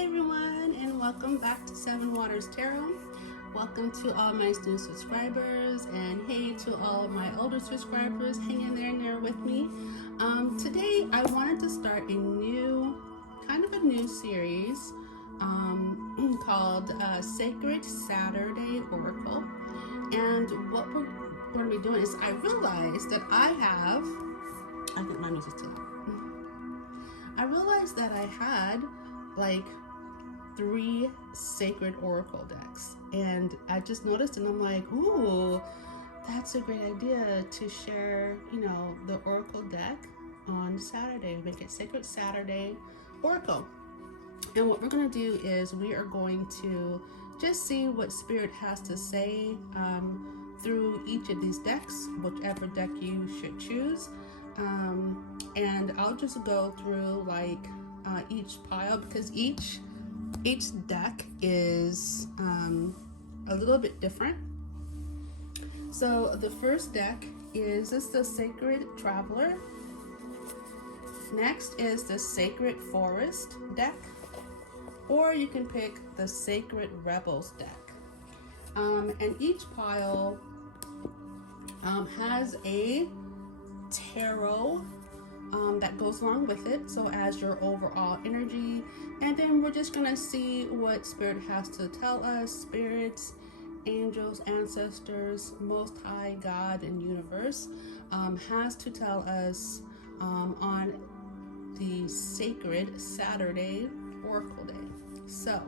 Hi everyone, and welcome back to Seven Waters Tarot. Welcome to all my new subscribers, and hey to all of my older subscribers, hang in there with me. Today I wanted to start a new series called Sacred Saturday Oracle. And what we're going to be doing is I realized that I think my music's still on. I realized that I had like 3 sacred oracle decks, and I just noticed, and I'm like, ooh, that's a great idea to share, the oracle deck on Saturday. Make it Sacred Saturday Oracle. And what we're going to do is we are going to just see what Spirit has to say through each of these decks, whichever deck you should choose. And I'll just go through like each pile, because each deck is a little bit different. So the first deck is the Sacred Traveler. Next is the Sacred Forest deck, or you can pick the Sacred Rebels deck. And each pile has a tarot that goes along with it, so as your overall energy. And then we're just gonna see what Spirit has to tell us, spirits, angels, ancestors, Most High, God, and universe has to tell us on the Sacred Saturday Oracle Day. So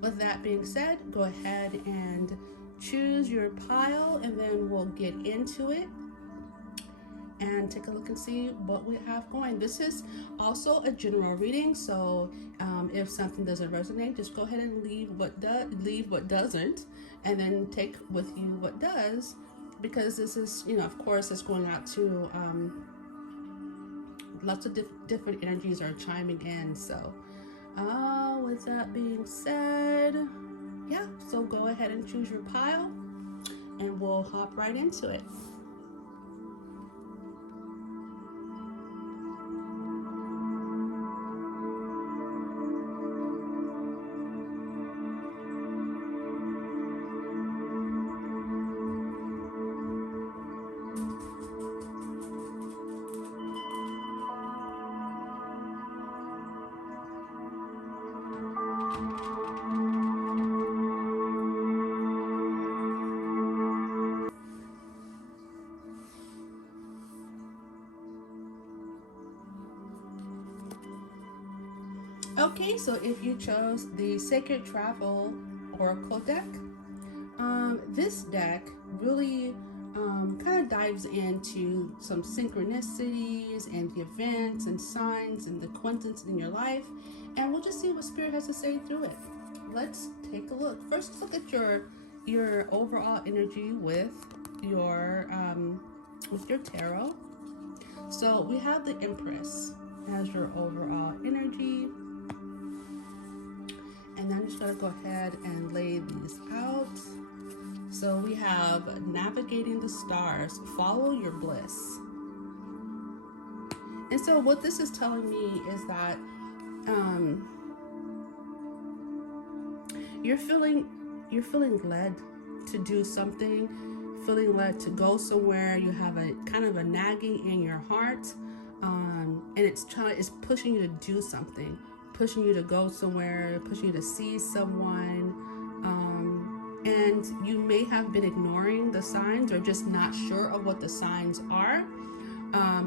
with that being said, go ahead and choose your pile, and then we'll get into it and take a look and see what we have going. This is also a general reading, so if something doesn't resonate, just go ahead and leave what doesn't, and then take with you what does, because this is, of course, it's going out to lots of different energies are chiming in. So with that being said, yeah, so go ahead and choose your pile, and we'll hop right into it. Okay, so if you chose the Sacred Travel Oracle deck, this deck really kind of dives into some synchronicities and the events and signs and the coincidence in your life, and we'll just see what Spirit has to say through it. Let's take a look. First, look at your overall energy with your tarot. So we have the Empress as your overall energy. And then I'm just going to go ahead and lay these out. So we have Navigating the Stars, Follow Your Bliss. And so what this is telling me is that you're feeling led to do something, feeling led to go somewhere. You have a kind of a nagging in your heart, and it's pushing you to do something, pushing you to go somewhere, pushing you to see someone, and you may have been ignoring the signs, or just not sure of what the signs are,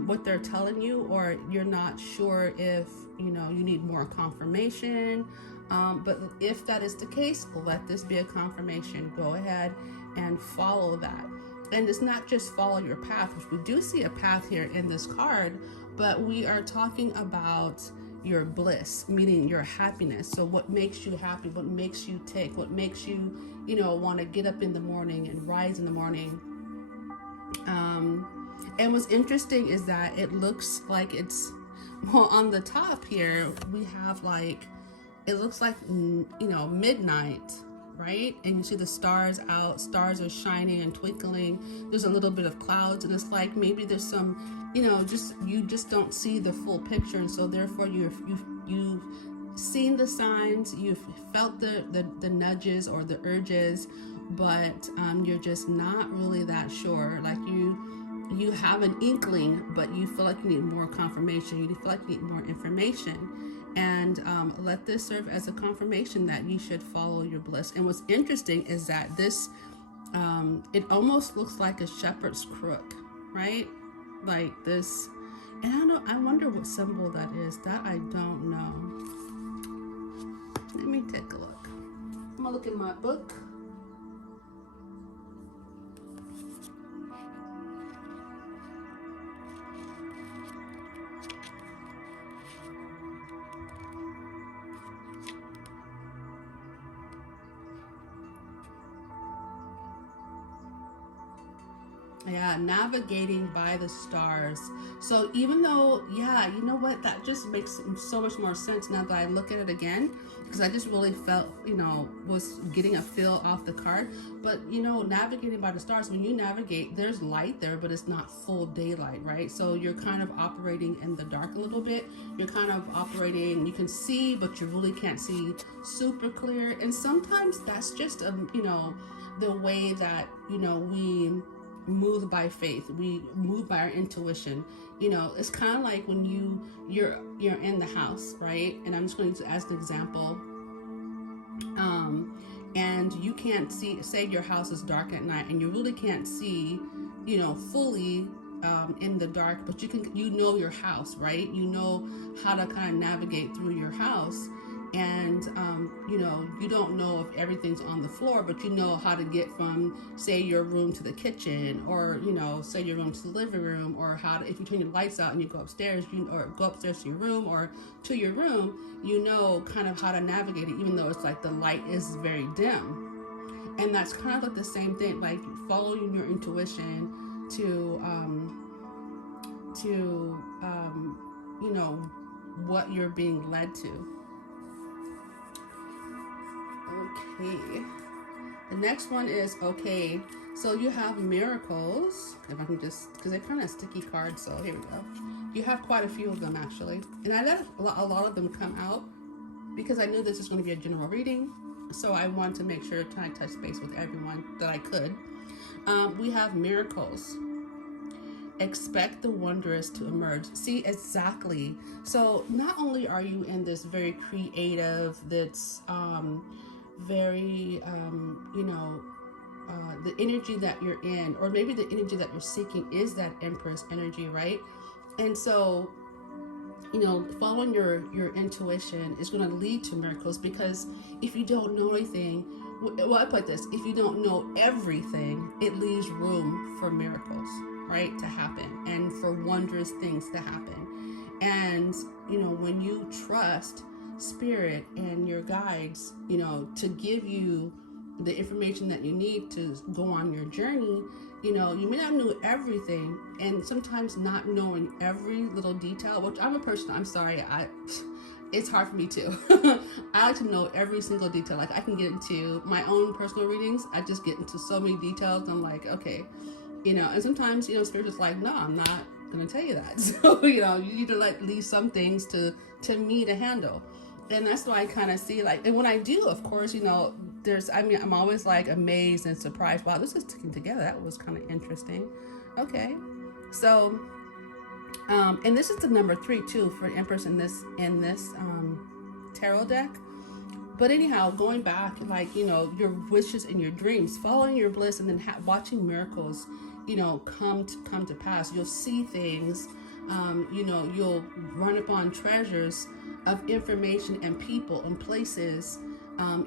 what they're telling you, or you're not sure if you need more confirmation. But if that is the case, let this be a confirmation. Go ahead and follow that. And it's not just follow your path, which we do see a path here in this card, but we are talking about your bliss, meaning your happiness. So what makes you happy, what makes you tick, what makes you, want to get up in the morning and rise in the morning. And what's interesting is that it looks like it's, on the top here, we have like, it looks like, midnight, right? And you see the stars out, stars are shining and twinkling. There's a little bit of clouds, and it's like maybe there's some, you just don't see the full picture, and so therefore you seen the signs, you've felt the nudges or the urges, but you're just not really that sure. Like you have an inkling, but you feel like you need more confirmation. You feel like you need more information. And let this serve as a confirmation that you should follow your bliss. And what's interesting is that this, it almost looks like a shepherd's crook, right? Like this. And I wonder what symbol that is. That I don't know. Let me take a look. I'm gonna look in my book. Yeah, navigating by the stars. So even though, yeah, you know what, that just makes so much more sense now that I look at it again, because I just really felt, was getting a feel off the card. But navigating by the stars, when you navigate, there's light there, but it's not full daylight, right? So you're kind of operating in the dark a little bit. You're kind of operating, you can see, but you really can't see super clear. And sometimes that's just the way that we move by faith. We move by our intuition. It's kind of like when you're in the house, right? And I'm just going to as an example, and you can't see, say your house is dark at night and you really can't see fully in the dark, but you know your house, right? You know how to kind of navigate through your house. And you don't know if everything's on the floor, but you know how to get from, say, your room to the kitchen, or say your room to the living room, or how to, if you turn your lights out and you go upstairs, or go upstairs to your room or to your room, kind of how to navigate it, even though it's like the light is very dim. And that's kind of like the same thing, like following your intuition to what you're being led to. Okay, the next one is okay. So you have miracles. If I can just, because they're kind of sticky cards, so here we go. You have quite a few of them actually, and I let a lot of them come out because I knew this was going to be a general reading, so I wanted to make sure to touch base with everyone that I could. We have miracles. Expect the wondrous to emerge. See, exactly. So not only are you in this very creative, that's very the energy that you're in, or maybe the energy that you're seeking is that Empress energy, right? And so following your intuition is going to lead to miracles, because if you don't know anything, well, I put this, if you don't know everything, it leaves room for miracles, right, to happen, and for wondrous things to happen. And when you trust Spirit and your guides, to give you the information that you need to go on your journey, you may not know everything, and sometimes not knowing every little detail, which I'm a person, I'm sorry, it's hard for me too. I like to know every single detail. Like I can get into my own personal readings, I just get into so many details. I'm like, okay, and sometimes, Spirit is like, no, I'm not gonna tell you that. So, you need to leave some things to me to handle. And that's why I kind of see, like, and when I do, of course, I'm always like amazed and surprised. Wow, this is sticking together. That was kind of interesting. Okay. So, and this is the number 3 too for Empress in this tarot deck. But anyhow, going back, like, your wishes and your dreams, following your bliss, and then watching miracles, come to pass. You'll see things, you'll run upon treasures of information and people and places,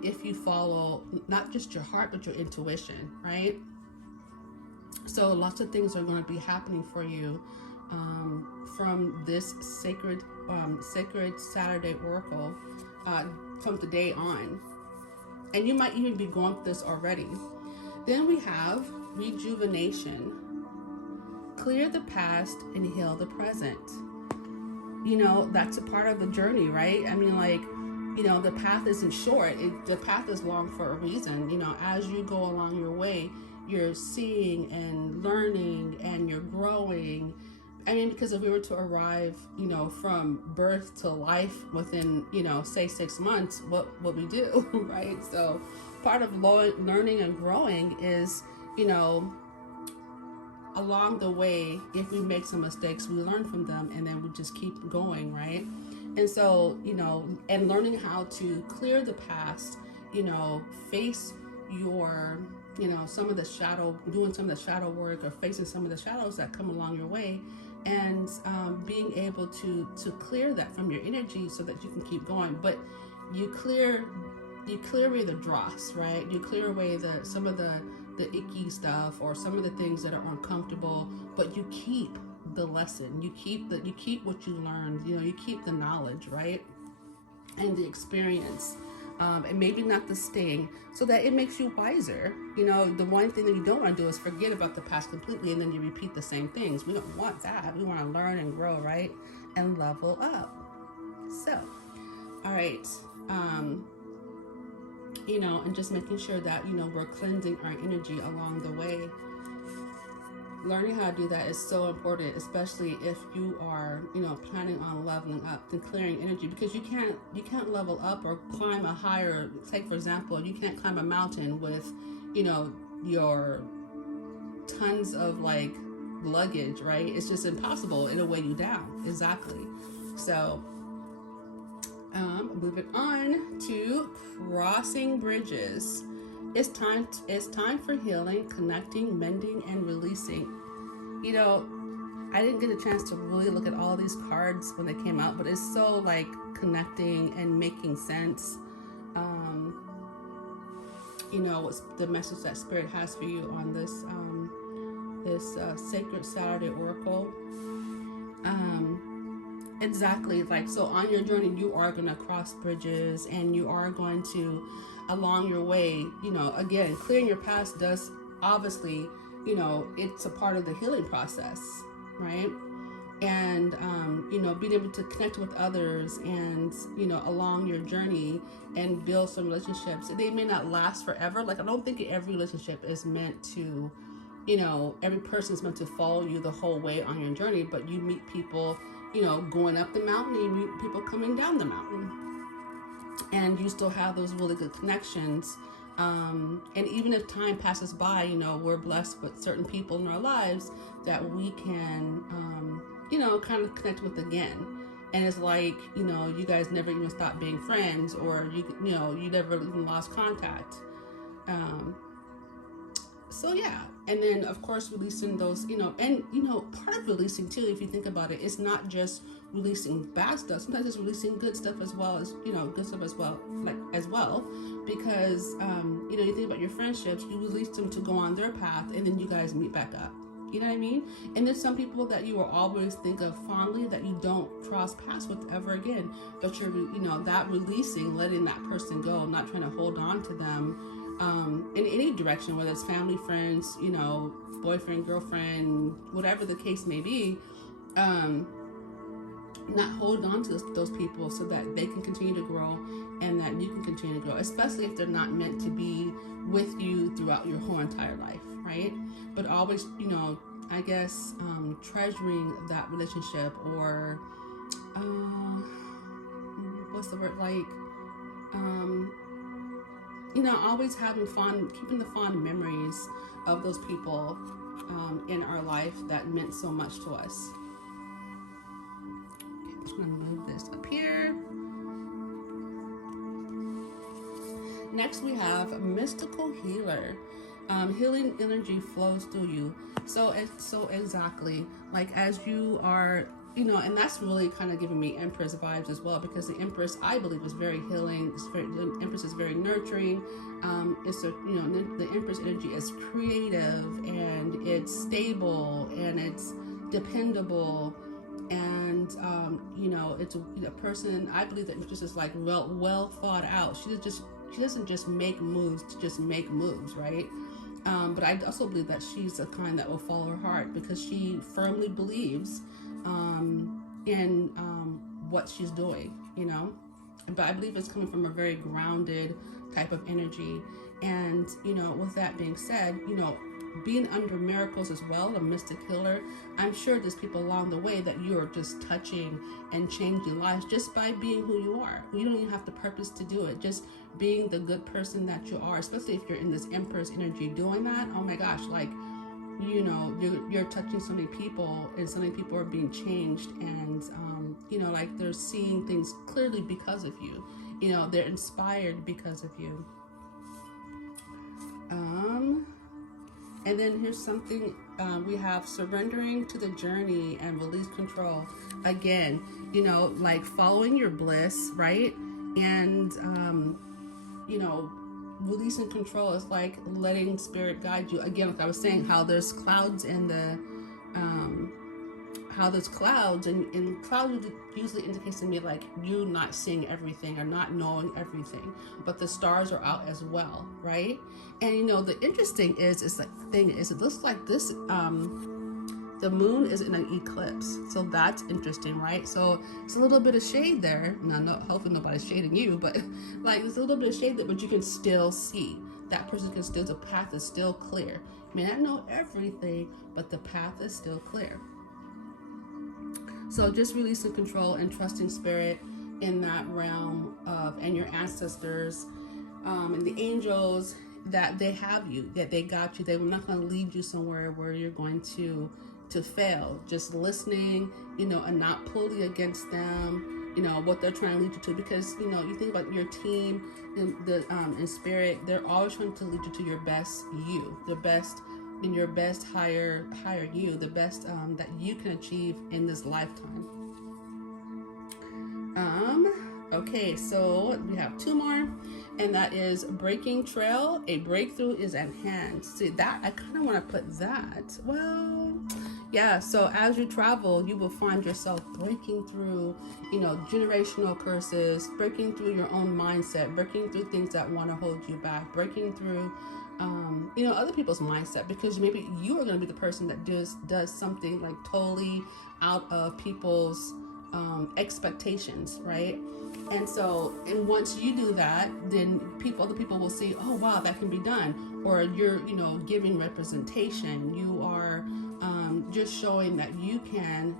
if you follow not just your heart, but your intuition, right? So lots of things are going to be happening for you from this sacred Saturday Oracle from today on. And you might even be going through this already. Then we have rejuvenation. Clear the past and heal the present. That's a part of the journey, right? I mean, like, the path isn't short. The path is long for a reason. As you go along your way, you're seeing and learning, and you're growing, I mean, because if we were to arrive, from birth to life within, say 6 months, what would we do, right? So part of learning and growing is, along the way, if we make some mistakes, we learn from them and then we just keep going, right? And so, and learning how to clear the past, face your, some of the shadow, doing some of the shadow work or facing some of the shadows that come along your way, and being able to clear that from your energy so that you can keep going. But you clear away the dross, right? You clear away some of the icky stuff or some of the things that are uncomfortable, but you keep the lesson. You keep what you learned. You keep the knowledge, right? And the experience. And maybe not the sting, so that it makes you wiser. The one thing that you don't want to do is forget about the past completely and then you repeat the same things. We don't want that. We want to learn and grow, right? And level up. So, all right. And just making sure that, we're cleansing our energy along the way. Learning how to do that is so important, especially if you are, planning on leveling up and clearing energy, because you can't level up or climb a higher, take for example, you can't climb a mountain with, your tons of like luggage, right? It's just impossible. It'll weigh you down. Exactly. So, moving on to crossing bridges. It's time for healing, connecting, mending, and releasing. I didn't get a chance to really look at all these cards when they came out, but it's so like connecting and making sense. What's the message that Spirit has for you on this Sacred Saturday Oracle. Exactly. Like, so on your journey, you are going to cross bridges and you are going to, along your way, again, clearing your past does obviously, it's a part of the healing process, right? And, being able to connect with others and, along your journey and build some relationships. They may not last forever. Like, I don't think every relationship is meant to, every person is meant to follow you the whole way on your journey, but you meet people, going up the mountain, and you meet people coming down the mountain, and you still have those really good connections. And even if time passes by, we're blessed with certain people in our lives that we can, kind of connect with again. And it's like, you guys never even stopped being friends, or you never even lost contact. So yeah, and then of course releasing those, and part of releasing too, if you think about it, it's not just releasing bad stuff. Sometimes it's releasing good stuff as well, because you think about your friendships, you release them to go on their path, and then you guys meet back up. You know what I mean? And there's some people that you will always think of fondly that you don't cross paths with ever again, but you're, that releasing, letting that person go, not trying to hold on to them. In any direction, whether it's family, friends, boyfriend, girlfriend, whatever the case may be, not hold on to those people so that they can continue to grow and that you can continue to grow, especially if they're not meant to be with you throughout your whole entire life, right? But always, I guess, treasuring that relationship, or what's the word, like, always having fun, keeping the fond memories of those people in our life that meant so much to us. Okay, I'm just going to move this up here. Next we have mystical healer. Healing energy flows through you. So exactly, like as you are, and that's really kind of giving me Empress vibes as well, because the Empress, I believe, is very healing. The Empress is very nurturing. The Empress energy is creative, and it's stable, and it's dependable, and it's a person. I believe that Empress is like well thought out. She doesn't just make moves to just make moves, right? But I also believe that she's the kind that will follow her heart, because she firmly believes in what she's doing, But I believe it's coming from a very grounded type of energy. And, with that being said, being under miracles as well, a mystic healer. I'm sure there's people along the way that you are just touching and changing lives just by being who you are. You don't even have to purpose to do it. Just being the good person that you are, especially if you're in this Empress energy doing that. Oh my gosh, like, you know, you're touching so many people, and so many people are being changed, and you know, like they're seeing things clearly because of you. You know, they're inspired because of you. And then here's something, we have surrendering to the journey and release control. Again, you know, like following your bliss, right? And, you know, releasing control is like letting spirit guide you. Again, like I was saying, how there's clouds in the, how there's clouds, and cloud usually indicates to me like you not seeing everything or not knowing everything, but the stars are out as well, right? And you know, the interesting is the thing is, it looks like this, the moon is in an eclipse, so that's interesting, right? So it's a little bit of shade there. Now, no, hopefully nobody's shading you, but like there's a little bit of shade there, but you can still see. That person can still, the path is still clear. May not know everything, but the path is still clear. So just releasing control and trusting spirit in that realm of, and your ancestors, and the angels, that they have you, that they got you. They're not going to lead you somewhere where you're going to fail. Just listening, you know, and not pulling against them, you know, what they're trying to lead you to. Because, you know, you think about your team in spirit, they're always trying to lead you to your best you, the best in your best higher you, the best that you can achieve in this lifetime. Okay, so we have two more, and that is breaking trail. A breakthrough is at hand. See that, I kind of want to put that. Well, yeah, so as you travel, you will find yourself breaking through, you know, generational curses, breaking through your own mindset, breaking through things that want to hold you back, breaking through you know, other people's mindset, because maybe you are going to be the person that does something like totally out of people's expectations, right? And so, and once you do that, then other people will see, oh wow, that can be done. Or you're, you know, giving representation. You are just showing that you can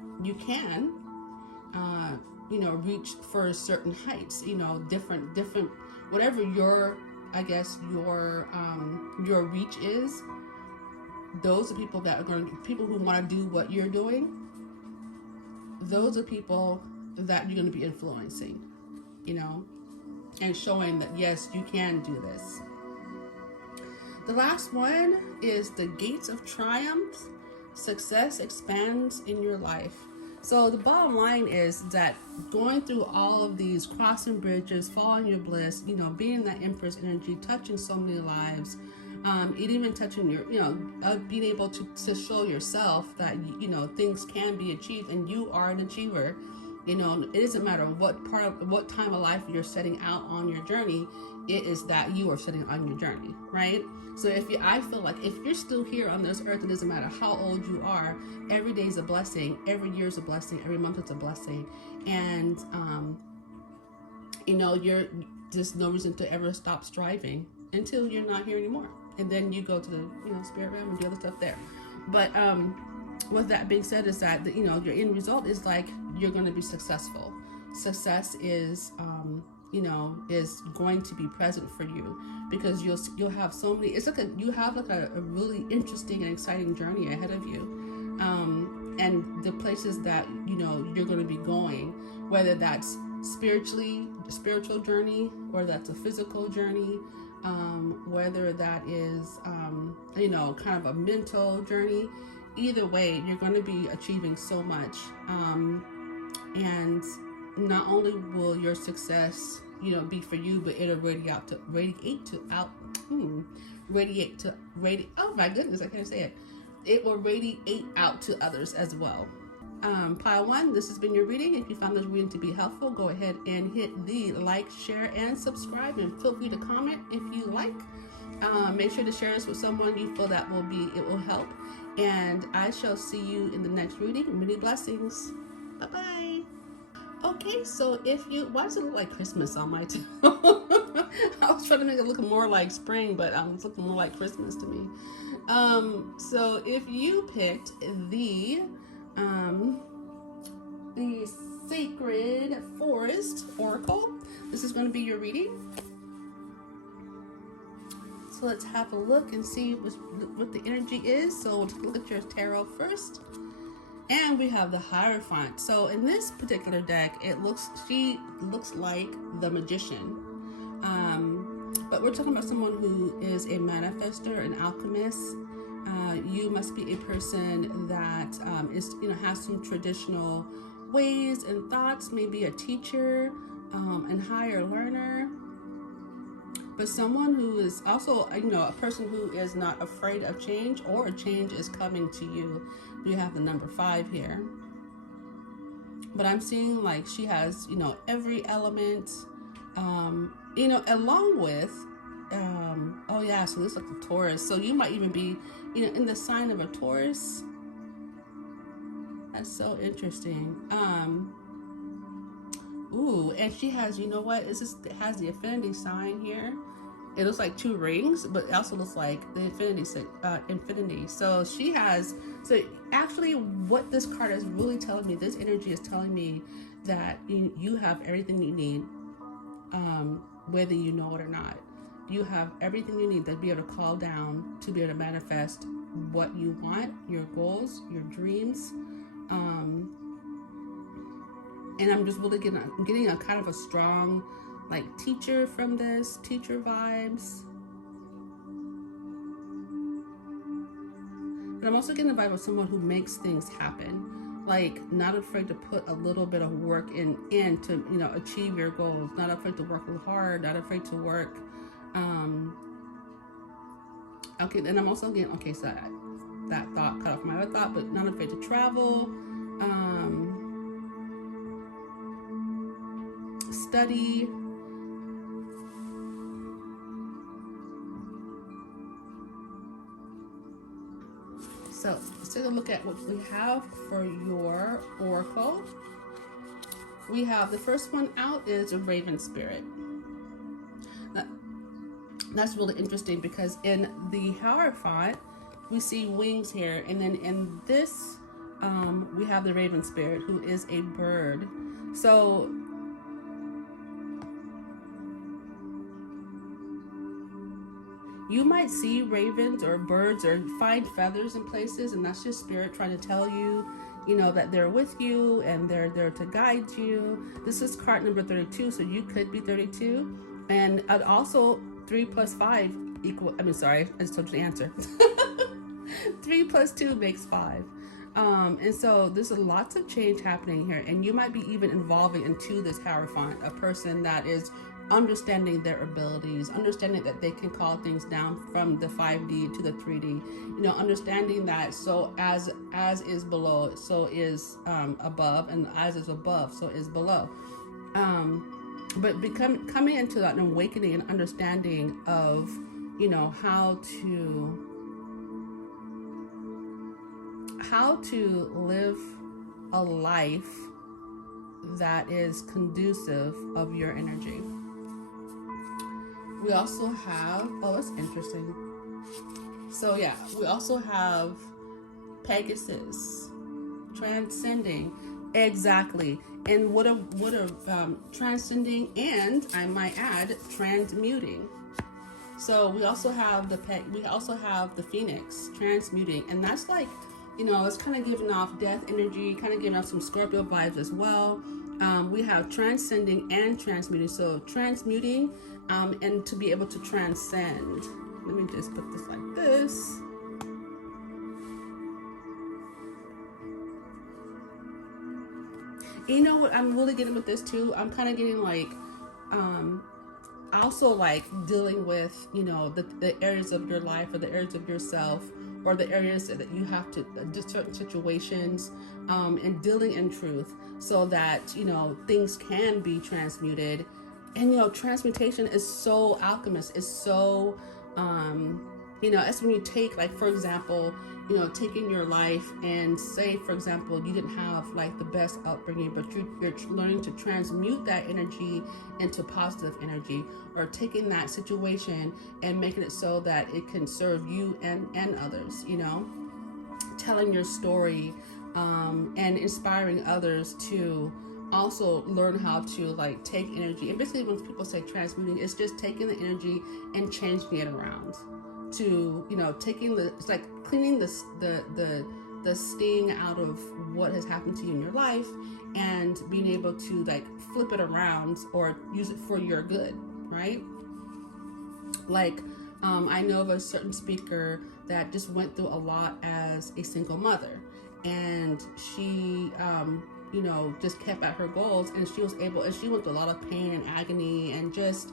you know, reach for certain heights, you know, different whatever your, I guess your reach is. Those are people that are going to, people who want to do what you're doing. Those are people that you're going to be influencing, you know, and showing that yes, you can do this. The last one is the gates of triumph. Success expands in your life. So the bottom line is that going through all of these, crossing bridges, following your bliss, you know, being that Empress energy, touching so many lives, even touching your, you know, being able to show yourself that, you know, things can be achieved and you are an achiever. You know, it doesn't matter what time of life you're setting out on your journey, it is that you are setting on your journey, right? So I feel like if you're still here on this earth, it doesn't matter how old you are, every day is a blessing, every year is a blessing, every month is a blessing. And, you know, there's no reason to ever stop striving until you're not here anymore. And then you go to the, you know, spirit realm and do other stuff there. But with that being said, is that, you know, your end result is like you're going to be successful. Success is, you know, is going to be present for you, because you'll have so many. It's like you have like a really interesting and exciting journey ahead of you, and the places that, you know, you're going to be going, whether that's spiritual journey, or that's a physical journey, whether that is, you know, kind of a mental journey. Either way, you're going to be achieving so much, and not only will your success, you know, be for you, but it'll radiate to oh my goodness, I can't say it. It will radiate out to others as well. Pile one, this has been your reading. If you found this reading to be helpful, go ahead and hit the like, share, and subscribe, and feel free to comment if you like. Make sure to share this with someone you feel that it will help. And I shall see you in the next reading. Many blessings. Bye-bye. Okay, so why does it look like Christmas on my tail? I was trying to make it look more like spring, but it's looking more like Christmas to me. So if you picked the Sacred Forest Oracle, this is going to be your reading. So let's have a look and see what the energy is. So we'll look at your tarot first. And we have the Hierophant. So in this particular deck, she looks like the Magician. But we're talking about someone who is a manifester, an alchemist. You must be a person that has some traditional ways and thoughts, maybe a teacher, and higher learner. But someone who is also, a person who is not afraid of change, or a change is coming to you. We have the number 5 here. But I'm seeing like she has, every element, along with, oh yeah, so this is like the Taurus. So you might even be, in the sign of a Taurus. That's so interesting. Ooh, and she has, it has the infinity sign here. It looks like 2 rings, but it also looks like the infinity. So she has, so actually what this card is really telling me, this energy is telling me that you have everything you need, whether you know it or not. You have everything you need to be able to call down, to be able to manifest what you want, your goals, your dreams. And I'm just really getting a kind of a strong, like, teacher from this, teacher vibes. But I'm also getting the vibe of someone who makes things happen, like not afraid to put a little bit of work in to, achieve your goals, not afraid to work hard, not afraid to work. Okay, and I'm also getting, okay, so that thought cut off my other thought, but not afraid to travel, study. So let's take a look at what we have for your oracle. We have the first one out is a raven spirit. That's really interesting because in the Hierophant, we see wings here, and then in this, we have the raven spirit, who is a bird. So you might see ravens or birds or find feathers in places, and that's just spirit trying to tell you, that they're with you and they're there to guide you. This is card number 32, so you could be 32. And also 3 plus 5 equal, I just told you the answer. 3 plus 2 makes 5. And so there's lots of change happening here, and you might be even evolving into this Hierophant, a person that is understanding their abilities, understanding that they can call things down from the 5D to the 3D, understanding that so as is below, so is above, and as is above, so is below. But coming into that and awakening and understanding of, how to live a life that is conducive of your energy. We also have, oh, that's interesting. So yeah, we also have Pegasus, transcending, exactly. And what a transcending, and I might add, transmuting. So we also have the Phoenix, transmuting, and that's like, it's kind of giving off death energy, kind of giving off some Scorpio vibes as well. We have transcending and transmuting. So transmuting, and to be able to transcend. Let me just put this like this. You know what I'm really getting with this too? I'm kind of getting like, also like dealing with, the areas of your life or the areas of yourself or the areas that you have to, certain situations, and dealing in truth so that, things can be transmuted. And, transmutation is so alchemist, is so, that's when you take, like, for example, taking your life and say, for example, you didn't have like the best upbringing, but you're learning to transmute that energy into positive energy, or taking that situation and making it so that it can serve you and others, telling your story, and inspiring others to also learn how to like take energy. And basically when people say transmuting, it's just taking the energy and changing it around to, taking it's like cleaning the sting out of what has happened to you in your life, and being able to like flip it around or use it for your good, right? Like, I know of a certain speaker that just went through a lot as a single mother, and she, just kept at her goals, and she she went through a lot of pain and agony and just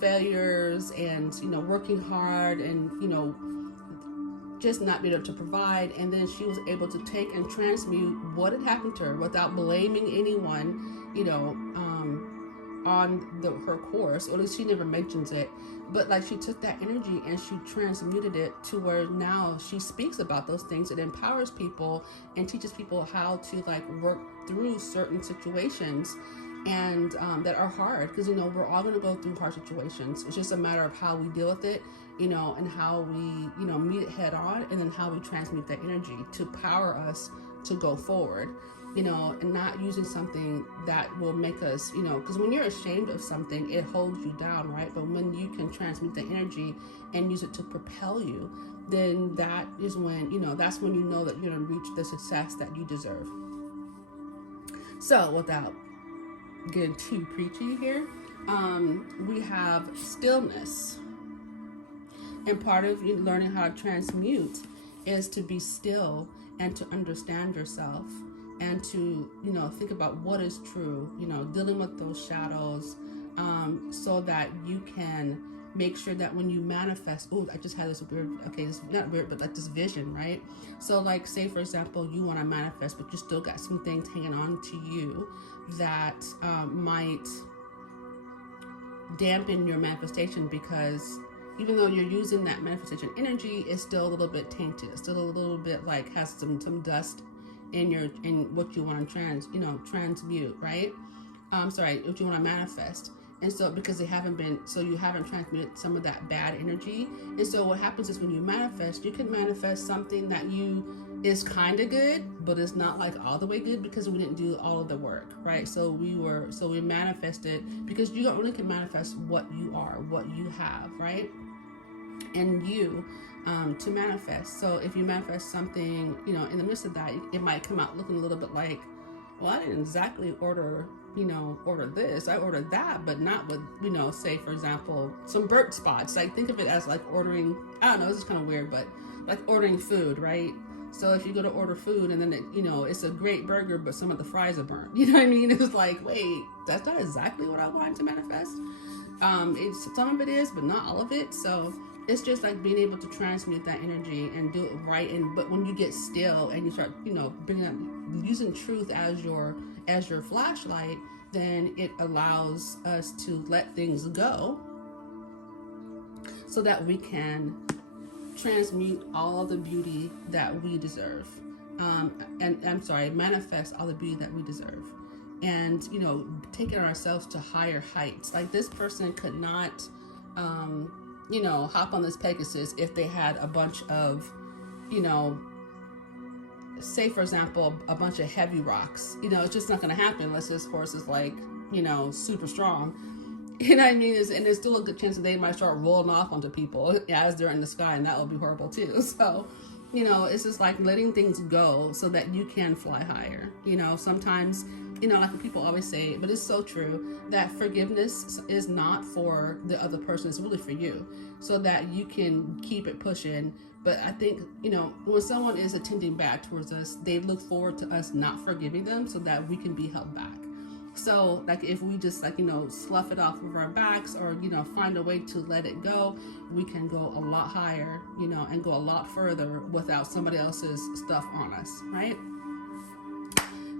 failures, and, working hard, and, just not being able to provide. And then she was able to take and transmute what had happened to her without blaming anyone, on her course, or at least she never mentions it, but like she took that energy and she transmuted it to where now she speaks about those things. It empowers people and teaches people how to like work through certain situations, and that are hard, because we're all going to go through hard situations. It's just a matter of how we deal with it, and how we meet it head on, and then how we transmute that energy to power us to go forward, and not using something that will make us, because when you're ashamed of something, it holds you down, right? But when you can transmute the energy and use it to propel you, then that is when, that's when you know that you're going to reach the success that you deserve. So without getting too preachy here, we have stillness. And part of learning how to transmute is to be still and to understand yourself, and to, think about what is true, dealing with those shadows, so that you can make sure that when you manifest, I just had this weird, it's not weird, but like this vision, right? So like, say for example, you want to manifest, but you still got some things hanging on to you that might dampen your manifestation, because even though you're using that manifestation energy, it's still a little bit tainted. It's still a little bit like has some dust in what you want to transmute, right? What you want to manifest. And so because you haven't transmuted some of that bad energy. And so what happens is when you manifest, you can manifest something that is kind of good, but it's not like all the way good, because we didn't do all of the work, right? So we manifested, because you only can manifest what you are, what you have, right? And to manifest. So if you manifest something, in the midst of that, it might come out looking a little bit like, well, I didn't exactly order this. I ordered that, but not with, say for example, some burnt spots. Like think of it as like ordering, I don't know, this is kind of weird, but like ordering food, right? So if you go to order food and then it's a great burger, but some of the fries are burnt, you know what I mean? It's like, wait, that's not exactly what I wanted to manifest. Some of it is, but not all of it. So it's just like being able to transmute that energy and do it right. But when you get still and you start, bringing up, using truth as your flashlight, then it allows us to let things go, so that we can transmute all the beauty that we deserve. Manifest all the beauty that we deserve, and taking ourselves to higher heights. Like this person could not hop on this Pegasus if they had a bunch of, say for example, a bunch of heavy rocks. It's just not going to happen unless this horse is like, super strong. You know what I mean? And there's still a good chance that they might start rolling off onto people as they're in the sky, and that would be horrible too. So, it's just like letting things go so that you can fly higher. Sometimes, like people always say, but it's so true, that forgiveness is not for the other person, it's really for you, so that you can keep it pushing. But I think, when someone is attending bad towards us, they look forward to us not forgiving them so that we can be held back. So like if we just slough it off of our backs, or find a way to let it go, we can go a lot higher, and go a lot further without somebody else's stuff on us, right?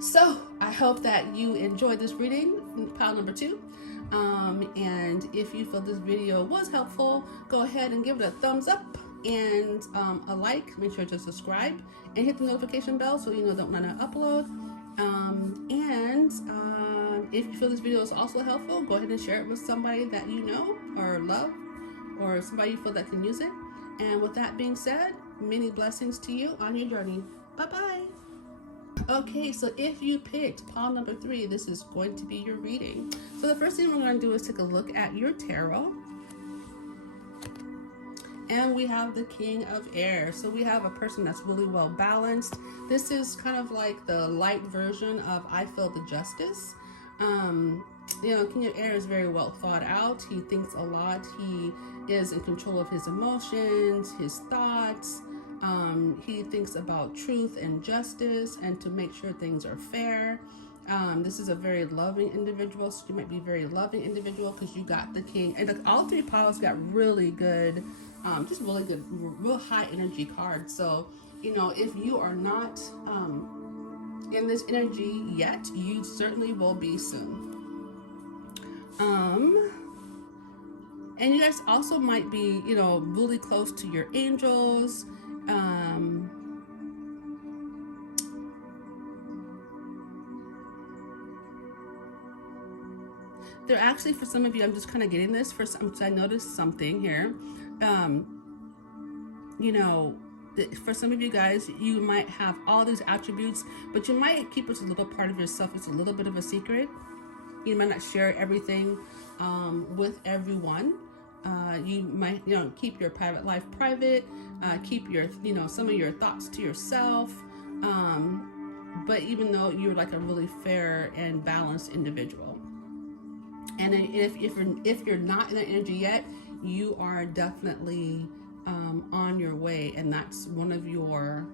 So I hope that you enjoyed this reading, pile number 2. And if you feel this video was helpful, go ahead and give it a thumbs up. and a like. Make sure to subscribe and hit the notification bell so you know when I upload. If you feel this video is also helpful, go ahead and share it with somebody that you know or love, or somebody you feel that can use it. And with that being said, many blessings to you on your journey. Bye-bye. Okay, so if you picked pile number 3, this is going to be your reading. So the first thing we're going to do is take a look at your tarot. And we have the King of Air. So we have a person that's really well balanced. This is kind of like the light version of I Feel the Justice. You know, King of Air is very well thought out. He thinks a lot. He is in control of his emotions, his thoughts. He thinks about truth and justice and to make sure things are fair. This is a very loving individual. So you might be a very loving individual because you got the King. And all 3 piles got really good, just really good, real high energy cards. So, you know, if you are not in this energy yet, you certainly will be soon. And you guys also might be, you know, really close to your angels. They're actually, for some of you, I'm just kind of getting this for some, so I noticed something here. You know, for some of you guys, you might have all these attributes, but you might keep it a little part of yourself. It's a little bit of a secret. You might not share everything with everyone. You might, you know, keep your private life private. Keep your, you know, some of your thoughts to yourself. But even though you're like a really fair and balanced individual, and if you're not in that energy yet, you are definitely on your way, and that's one of your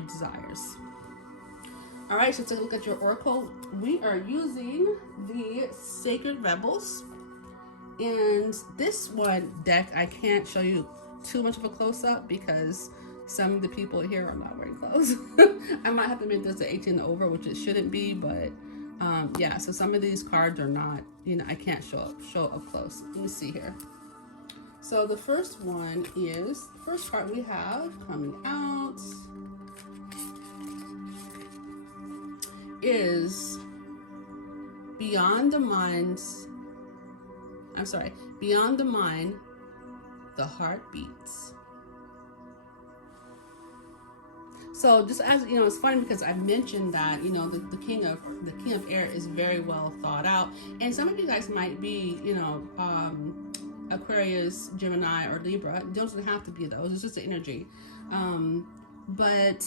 desires. All right, so take a look at your oracle. We are using the Sacred Rebels, and this one deck I can't show you too much of a close-up because some of the people here are not wearing clothes. I might have to make this an 18 over, which it shouldn't be, but yeah, so some of these cards are not, you know, I can't show up close. Let me see here. So the first one is, the first card we have coming out is beyond the mind, the heart beats. So just as you know, it's funny because I mentioned that, you know, the King of Air is very well thought out, and some of you guys might be, you know, Aquarius, Gemini, or Libra. It doesn't have to be those. It's just the energy. But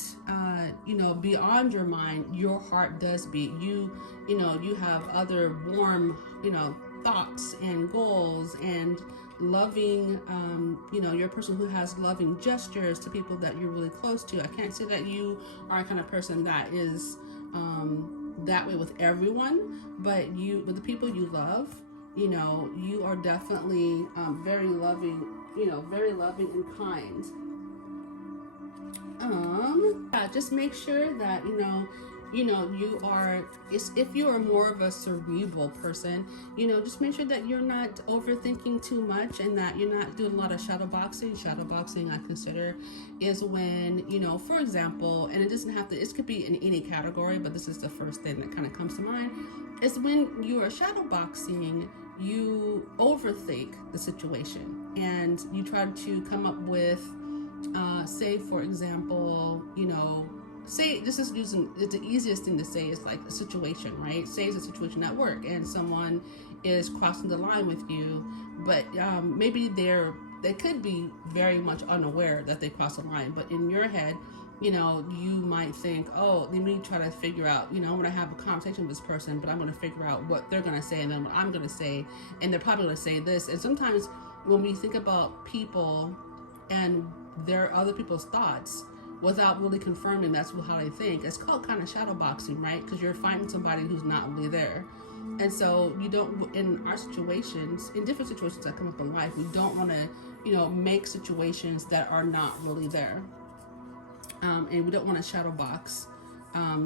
you know, beyond your mind, your heart does beat. You know, you have other warm, you know, thoughts and goals and loving, you know, you're a person who has loving gestures to people that you're really close to. I can't say that you are a kind of person that is that way with everyone, but with the people you love, you know, you are definitely very loving, you know, very loving and kind. Yeah, just make sure that, you know, you are, if you are more of a cerebral person, you know, just make sure that you're not overthinking too much and that you're not doing a lot of shadow boxing. Shadow boxing, I consider, is when, you know, for example, and it doesn't have to, it could be in any category, but this is the first thing that kind of comes to mind, is when you are shadow boxing, you overthink the situation and you try to come up with, say, for example, you know, say, this is it's the easiest thing to say is like a situation, right? Say it's a situation at work and someone is crossing the line with you, but maybe they could be very much unaware that they crossed the line, but in your head, you know, you might think, oh, let me try to figure out, you know, I'm going to have a conversation with this person, but I'm going to figure out what they're going to say and then what I'm going to say, and they're probably going to say this. And sometimes when we think about people and their other people's thoughts without really confirming that's how they think, it's called kind of shadow boxing, right? Because you're finding somebody who's not really there. And so you don't, in our situations, in different situations that come up in life, we don't want to, you know, make situations that are not really there. And we don't want to shadow box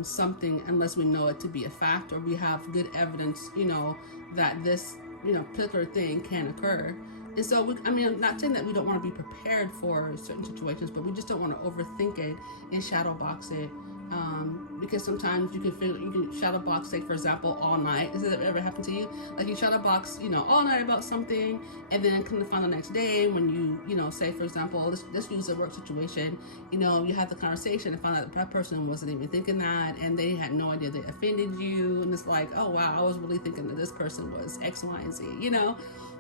something unless we know it to be a fact or we have good evidence, you know, that this, you know, particular thing can occur. And so, I mean, I'm not saying that we don't want to be prepared for certain situations, but we just don't want to overthink it and shadow box it. Because sometimes you can shadow box, say for example, all night. Has that ever happened to you? Like you shadow box, all night about something, and then come to find the next day when you say for example, let's use a work situation. You have the conversation and find out that person wasn't even thinking that, and they had no idea they offended you, and it's like, oh wow, I was really thinking that this person was X, Y, and Z.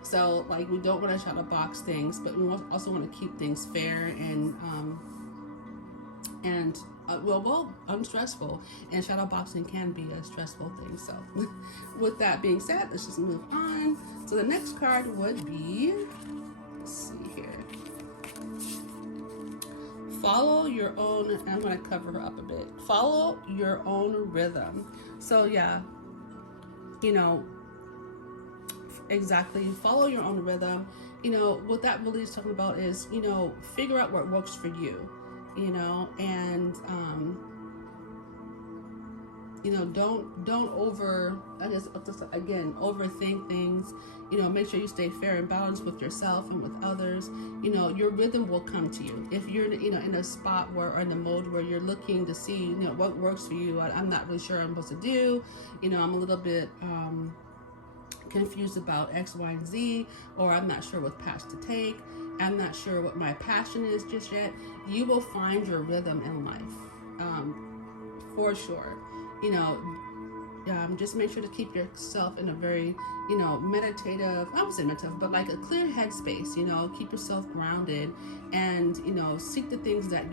So like we don't want to shadow box things, but we also want to keep things fair and unstressful, and shadow boxing can be a stressful thing. So with that being said, let's just move on. So the next card would be, let's see here, follow your own, I'm going to cover her up a bit, follow your own rhythm. So yeah, exactly, follow your own rhythm. What that really is talking about is, figure out what works for you. And don't overthink things. Make sure you stay fair and balanced with yourself and with others. Your rhythm will come to you if you're in a spot or in the mode where you're looking to see what works for you. I'm not really sure I'm supposed to do. I'm a little bit confused about X, Y, and Z, or I'm not sure what path to take. I'm not sure what my passion is just yet. You will find your rhythm in life, for sure. Just make sure to keep yourself in a very, meditative, I wouldn't say meditative, but like a clear headspace. Keep yourself grounded, and seek the things that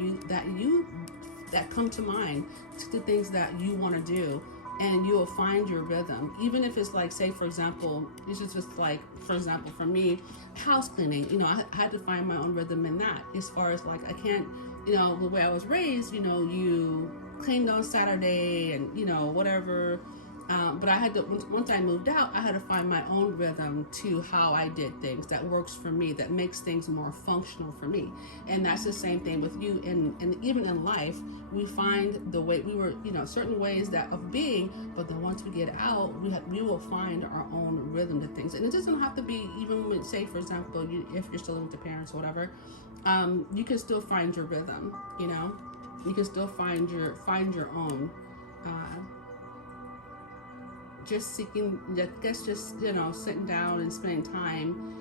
come to mind. Seek the things that you want to do, and you will find your rhythm. Even if it's like, say for example, this is just like, for example, for me, house cleaning. I had to find my own rhythm in that. As far as like, I can't, the way I was raised, you cleaned on Saturday and whatever. But I had to, once I moved out, I had to find my own rhythm to how I did things that works for me, that makes things more functional for me. And that's the same thing with you. And even in life, we find the way we were, certain ways that of being, but then once we get out, we will find our own rhythm to things. And it doesn't have to be, even when, say for example, if you're still with your parents or whatever, you can still find your rhythm. You can still find your own. Just seeking, just sitting down and spending time,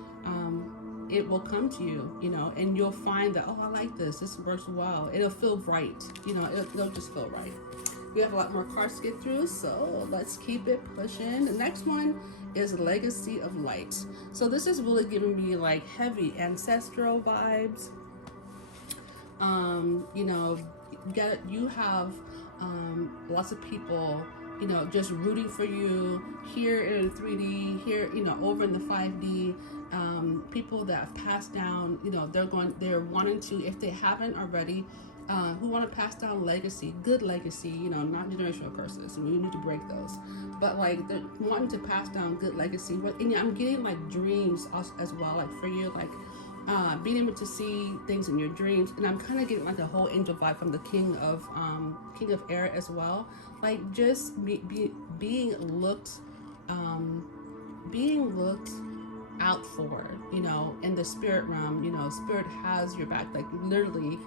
it will come to you, and you'll find that, oh, I like this works well. It'll feel right, it'll just feel right. We have a lot more cards to get through, so let's keep it pushing. The next one is Legacy of Light. So this is really giving me like heavy ancestral vibes. You have lots of people just rooting for you here in 3D, here, over in the 5D. People that have passed down, they're wanting to, if they haven't already, who want to pass down legacy, good legacy, not generational curses. We need to break those. But like, they're wanting to pass down good legacy. And I'm getting like dreams as well, like for you, like being able to see things in your dreams. And I'm kind of getting like a whole angel vibe from the King of Air as well. Like just being looked out for, in the spirit realm. Spirit has your back, like literally.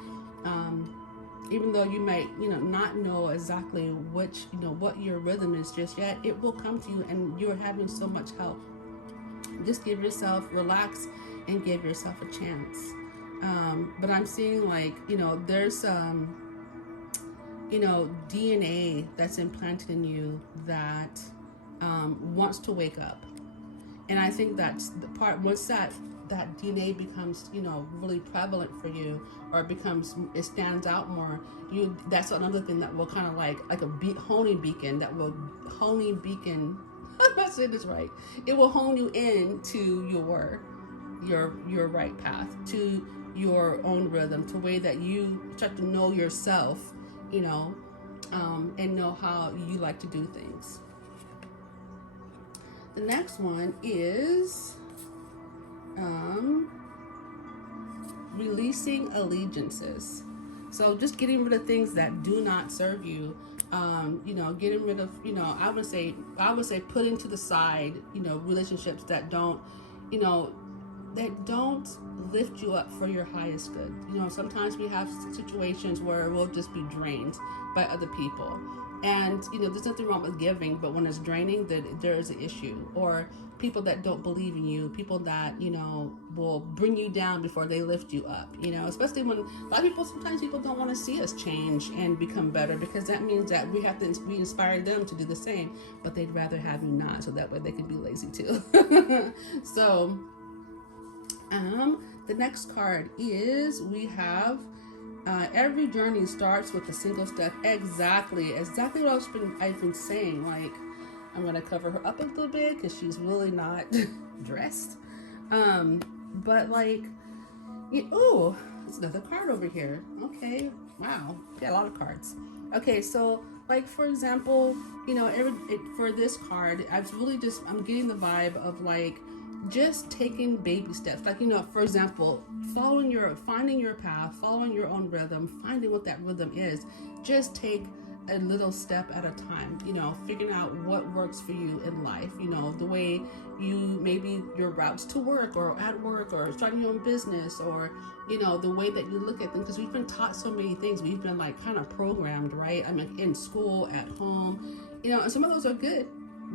Even though you might, not know exactly which, what your rhythm is just yet, it will come to you, and you're having so much help. Just give yourself, relax, and give yourself a chance. But I'm seeing like, there's DNA that's implanted in you that wants to wake up. And I think that's the part, once that DNA becomes, really prevalent for you, or it stands out more, that's another thing that will kind of like a honing beacon, I'm not saying this right. It will hone you into your right path, to your own rhythm, to a way that you start to know yourself, and know how you like to do things. The next one is releasing allegiances. So just getting rid of things that do not serve you. Getting rid of, I would say put into the side, relationships that don't, that don't lift you up for your highest good. You know, sometimes we have situations where we'll just be drained by other people. And, you know, there's nothing wrong with giving, but when it's draining, there is an issue. Or people that don't believe in you, people that, you know, will bring you down before they lift you up, you know, especially when a lot of people, sometimes people don't want to see us change and become better, because that means that we have to, we inspire them to do the same, but they'd rather have you not, so that way they can be lazy too. So, the next card is, we have every journey starts with a single step. Exactly what I've been saying. Like, I'm gonna cover her up a little bit because she's really not dressed. But like, oh, there's another card over here. Okay, wow, got a lot of cards. Okay, so like, for example, you know, for this card, I'm getting the vibe of like, just taking baby steps. Like, you know, for example, finding your path, following your own rhythm, finding what that rhythm is. Just take a little step at a time, you know, figuring out what works for you in life, you know, the way maybe your routes to work, or at work, or starting your own business, or, you know, the way that you look at things, because we've been taught so many things. We've been like kind of programmed, right? I mean, in school, at home, you know, and some of those are good,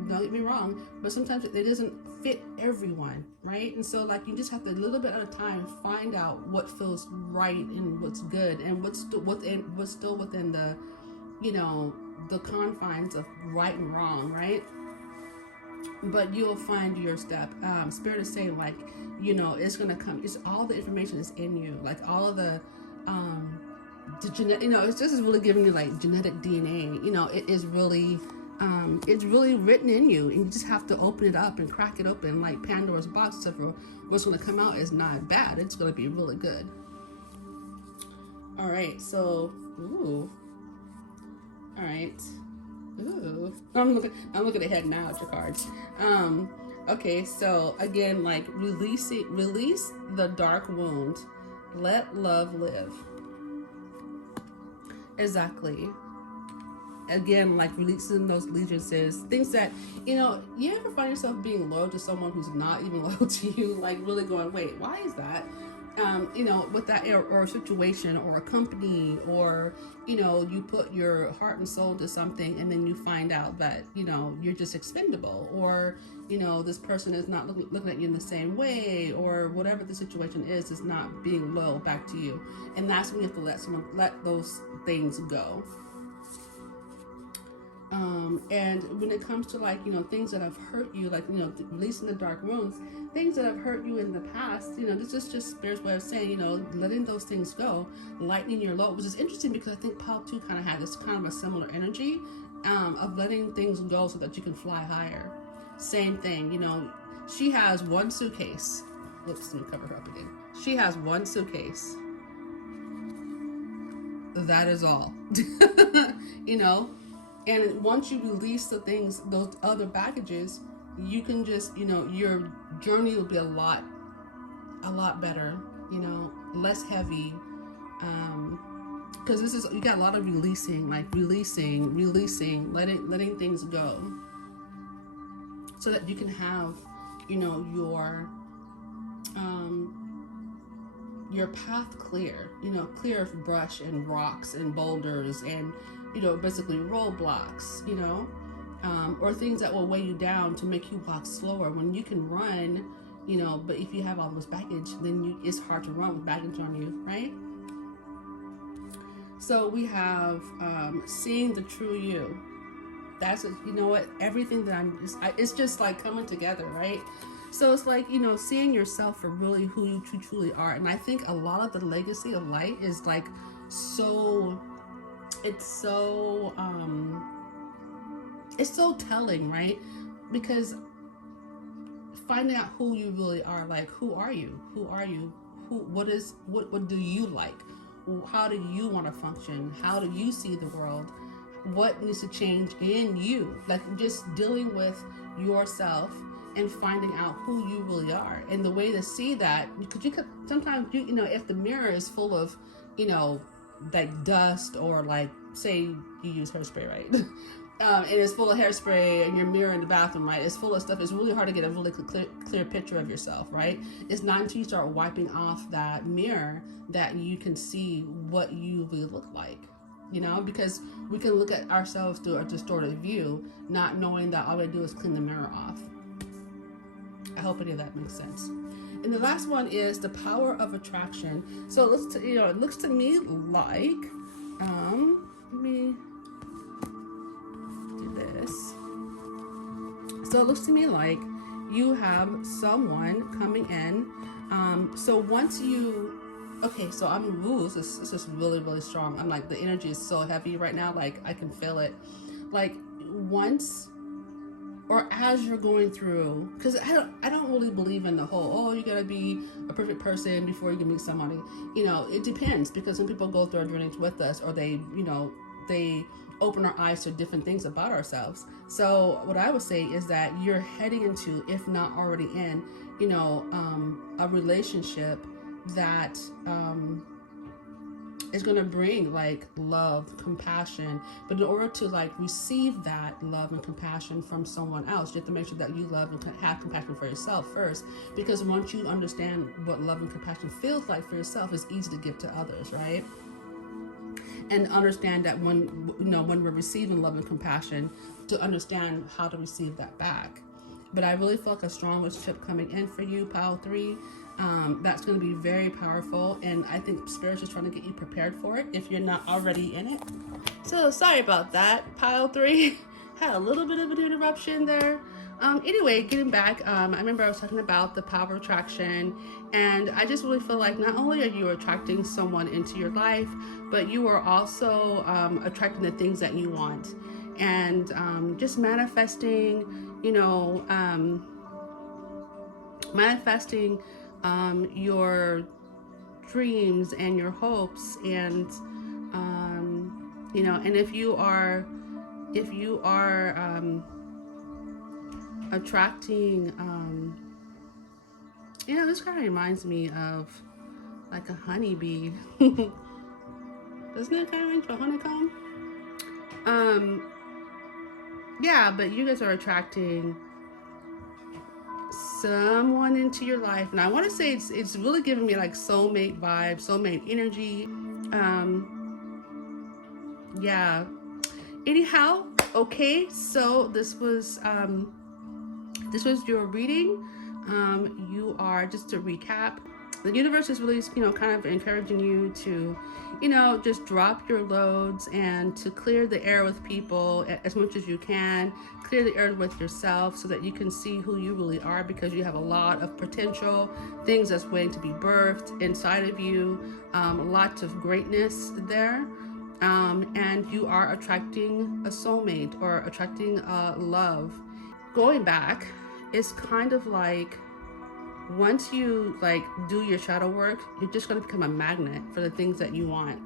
don't get me wrong, but sometimes it doesn't fit everyone, right? And so like, you just have to, a little bit at a time, find out what feels right and what's good, and what's still within the, you know, the confines of right and wrong, right? But you'll find your step. Spirit is saying, like, you know, it's gonna come. It's all the information is in you, like all of the genetic. You know, this is really giving you like genetic DNA. You know, it is really, it's really written in you, and you just have to open it up and crack it open, like Pandora's box. Except for what's gonna come out is not bad. It's gonna be really good. All right, so ooh. All right. Ooh. I'm looking ahead now at your cards. Okay, so again, like, release the dark wound. Let love live. Exactly. Again, like, releasing those allegiances, things that, you know, you ever find yourself being loyal to someone who's not even loyal to you, like really going, wait, why is that? You know, with that, or a situation, or a company, or, you know, you put your heart and soul to something, and then you find out that, you know, you're just expendable, or, you know, this person is not looking at you in the same way, or whatever the situation is not being loyal back to you. And that's when you have to let those things go. And when it comes to, like, you know, things that have hurt you, like, you know, releasing the dark wounds, things that have hurt you in the past, you know, this is just Spirit's way of saying, you know, letting those things go, lightening your load, which is interesting because I think Pal 2 kind of had this kind of a similar energy of letting things go so that you can fly higher. Same thing, you know, she has one suitcase. Oops, let me cover her up again. She has one suitcase. That is all. You know. And once you release the things, those other baggages, you can just, you know, your journey will be a lot better, you know, less heavy. Because you got a lot of releasing, like releasing, letting things go, so that you can have, you know, your path clear, you know, clear of brush and rocks and boulders and, you know, basically roadblocks, you know, or things that will weigh you down to make you walk slower when you can run, you know, but if you have all this baggage, then it's hard to run with baggage on you, right? So we have seeing the true you. That's, you know what, everything that it's just like coming together, right? So it's like, you know, seeing yourself for really who you truly are. And I think a lot of the legacy of light is like it's so telling, right? Because finding out who you really are, like, who are you, what do you like, how do you want to function, how do you see the world, what needs to change in you, like just dealing with yourself and finding out who you really are. And the way to see that, because you could sometimes, you know, if the mirror is full of, you know, like dust, or like, say you use hairspray, right? and it's full of hairspray, and your mirror in the bathroom, right? It's full of stuff. It's really hard to get a really clear picture of yourself, right? It's not until you start wiping off that mirror that you can see what you really look like, you know, because we can look at ourselves through a distorted view, not knowing that all we do is clean the mirror off. I hope any of that makes sense. And the last one is the power of attraction. So it looks to, you know, it looks to me like, let me do this. So it looks to me like you have someone coming in. So once you, okay, so I'm, ooh, this is really, really strong. I'm like, the energy is so heavy right now. Like I can feel it. Like once, or as you're going through, because I don't really believe in the whole, oh, you gotta be a perfect person before you can meet somebody. You know, it depends, because some people go through our journeys with us, or they, you know, they open our eyes to different things about ourselves. So what I would say is that you're heading into, if not already in, you know, a relationship that is going to bring like love, compassion. But in order to like receive that love and compassion from someone else, you have to make sure that you love and have compassion for yourself first. Because once you understand what love and compassion feels like for yourself, it's easy to give to others, right? And understand that when, you know, when we're receiving love and compassion, to understand how to receive that back. But I really feel like a strong relationship coming in for you, pile 3. That's going to be very powerful, and I think Spirit's just trying to get you prepared for it if you're not already in it. So sorry about that, pile 3. Had a little bit of an interruption there. Anyway, getting back, I remember I was talking about the power of attraction, and I just really feel like not only are you attracting someone into your life, but you are also attracting the things that you want, and just manifesting, you know, manifesting your dreams and your hopes, and you know, and if you are attracting, you know, this kind of reminds me of like a honeybee. Doesn't it kind of remind you of a honeycomb? Yeah, but you guys are attracting someone into your life, and I want to say it's really giving me like soulmate vibes, soulmate energy. Yeah. Anyhow, okay, so this was your reading. You are, just to recap, the universe is really, you know, kind of encouraging you to, you know, just drop your loads and to clear the air with people as much as you can. Clear the air with yourself so that you can see who you really are, because you have a lot of potential, things that's waiting to be birthed inside of you, lots of greatness there. And you are attracting a soulmate or attracting love. Going back, it's kind of like, once you like do your shadow work, you're just going to become a magnet for the things that you want.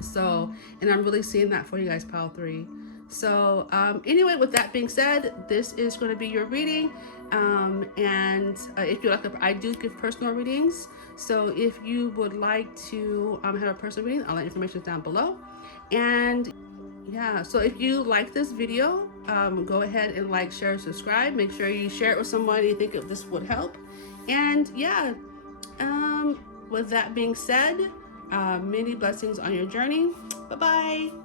So, and I'm really seeing that for you guys, pile 3. So anyway, with that being said, this is going to be your reading. And if you like, I do give personal readings. So if you would like to have a personal reading, all that information is down below. And yeah, so if you like this video, go ahead and like, share, subscribe. Make sure you share it with someone you think this would help. And yeah, with that being said, many blessings on your journey. Bye-bye.